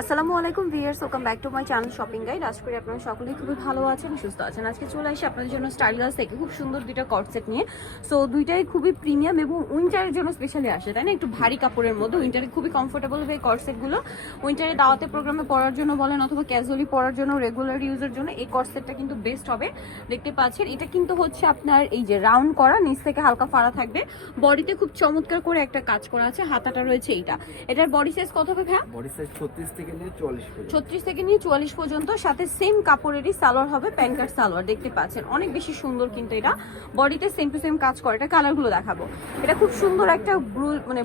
আসসালামু আলাইকুম viewers, welcome back to my channel shopping guide. আশা করি আপনারা সকলেই খুবই ভালো আছেন, সুস্থ আছেন। আজকে চলে আসি আপনাদের জন্য স্টাইল গার্লস থেকে খুব সুন্দর দুইটা কট সেট নিয়ে। সো দুইটাই খুবই প্রিমিয়াম এবং উইন্টারের জন্য স্পেশালি আসে, তাই না? একটু ভারী কাপড়ের মধ্যে উইন্টারে খুবই কমফোর্টেবল হবে এই কট সেটগুলো। উইন্টারে দাওয়াতে প্রোগ্রামে পরার জন্য বলেন অথবা ক্যাজুয়ালি পরার জন্য, রেগুলার ইউজের জন্য এই কট সেটটা কিন্তু বেস্ট হবে। দেখতে পাচ্ছেন এটা কিন্তু হচ্ছে আপনার এই যে রাউন্ড করা, নিচ থেকে হালকা ফাড়া থাকবে, বডিতে খুব চমৎকার করে একটা কাজ করা আছে, হাতাটা রয়েছে এইটা। এটার বডি সাইজ কত হবে ভাইয়া? বডি সাইজ 36 থেকে নিয়ে 44 পর্যন্ত। 36 থেকে নিয়ে 44 পর্যন্ত, সাথে সেম কাপড়েরই সালোয়ার হবে, প্যান্ট কাট সালোয়ার। দেখতে পাচ্ছেন অনেক বেশি সুন্দর, কিন্তু এটা বডিতে সেম টু সেম কাজ করে। এটা কালারগুলো দেখাবো। এটা খুব সুন্দর একটা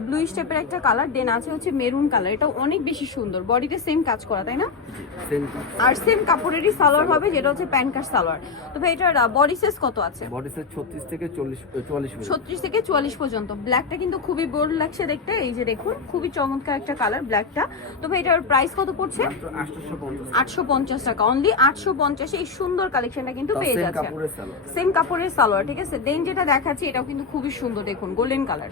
ব্লুইশ টাইপের একটা কালার, দেন আছে হচ্ছে মেরুন কালার। এটা অনেক বেশি সুন্দর, বডিতে সেম কাজ করা, তাই না? আর সেম কাপড়েরই সালোয়ার হবে, যেটা হচ্ছে প্যান্ট কাট সালোয়ার। তো ভাই এটার বডি সাইজ কত আছে? বডি সাইজ 36 থেকে 44 পর্যন্ত। 36 থেকে 44 পর্যন্ত। ব্ল্যাকটা কিন্তু খুবই বোল্ড লাগছে দেখতে, এই যে দেখুন খুবই চমৎকার একটা কালার ব্ল্যাকটা। তো ভাই এটার প্রাইস কত পড়ছে? 850 টাকা, অনলি 850। এই সুন্দর কালেকশনটা কিন্তু পেয়ে যাচ্ছে, সেম কাপড়ের সালোয়ার। ঠিক আছে, দেন যেটা দেখাচ্ছি এটাও কিন্তু খুবই সুন্দর, দেখুন গোল্ডেন কালার,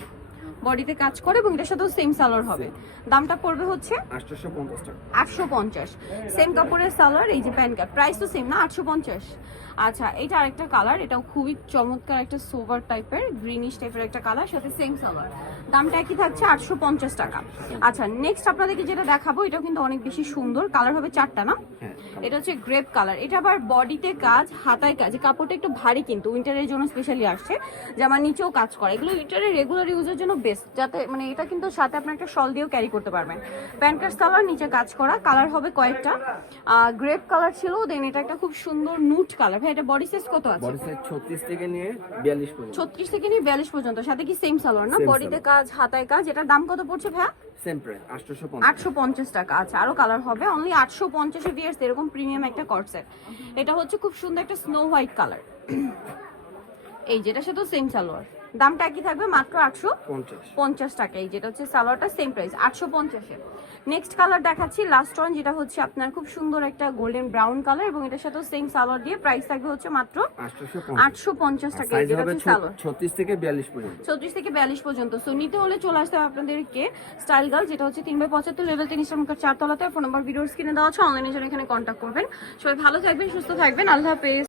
বডিতে কাজ করে এবং এটার সাথেও সেম সালোয়ার হবে। দামটা পড়বে হচ্ছে 850 টাকা। 850, সেম কাপড়ের সালোয়ার, এই যে প্যান্ট কার্ড, প্রাইস তো সেম না, 850। আচ্ছা, এটা আরেকটা কালার, এটাও খুবই চমৎকার একটা সোভার টাইপের গ্রিনিশ টাইপের একটা কালার, সাথে সেম সালোয়ার। দামটা একই থাকছে 850 টাকা। আচ্ছা, নেক্সট আপনাদেরকে যেটা দেখাবো এটাও কিন্তু অনেক বেশি সুন্দর, কালার হবে 4টা না? এটা হচ্ছে গ্রেপ কালার। এটা আবার বডিতে কাজ, হাতায় কাজ, কাপড়টা একটু ভারী কিন্তু উইন্টারের জন্য স্পেশালি আসছে, জামার নিচেও কাজ করে। এগুলো উইন্টারের রেগুলার ইউজের জন্য বেস্ট, যাতে মানে এটা কিন্তু সাথে আপনার একটা শল দিয়েও ক্যারি করতে পারবেন। প্যান্ট কাট সালোয়ার, নিচে কাজ করা, কালার হবে কয়েকটা। গ্রেপ কালার ছিল, দেন এটা একটা খুব সুন্দর নুট কালার। ভাই এটা বডি সাইজ কত আছে? বডি সাইজ 36 থেকে নিয়ে 42 পর্যন্ত। 36 থেকে নিয়ে 42 পর্যন্ত, সাথে কি সেম সালোয়ার না? বডিতে কাজ, হাতায় কাজ। এটার দাম কত পড়ছে ভাইয়া? Same price 850। 850 টাকা। আচ্ছা, আরো কালার হবে, অনলি 850 এ ভিউয়ার্স এরকম প্রিমিয়াম একটা কট সেট। এটা হচ্ছে খুব সুন্দর একটা স্নো হোয়াইট কালার, এই যেটা সাথে সেম সালোয়ার। দামটা কি থাকবে? মাত্র 850 টাকা। এই যেটা হচ্ছে সালোয়ারটা, সেম প্রাইস 850 এ। নেক্সট কালার দেখাচ্ছি, লাস্ট ওয়ান, যেটা হচ্ছে আপনার খুব সুন্দর একটা গোল্ডেন ব্রাউন কালার এবং এটার সাথে সেম সালোয়ার দিয়ে প্রাইস থাকবে হচ্ছে মাত্র 850 টাকা। এই যেটা হচ্ছে সালোয়ার, 36 থেকে 42 পর্যন্ত। 36 থেকে 42 পর্যন্ত। সো নিতে হলে চলে আসতে হবে আপনাদেরকে স্টাইল গার্ল, যেটা হচ্ছে 3/75 লেভেল 3 ইস্টার্ন মার্কেট 4 তলাতে। ফোন নাম্বার ভিডিওর স্ক্রিনে দেওয়া আছে, অনলাইনে জন্য এখানে কন্ট্যাক্ট করবেন। সবাই ভালো থাকবেন, সুস্থ থাকবেন, আল্লাহ হাফেজ।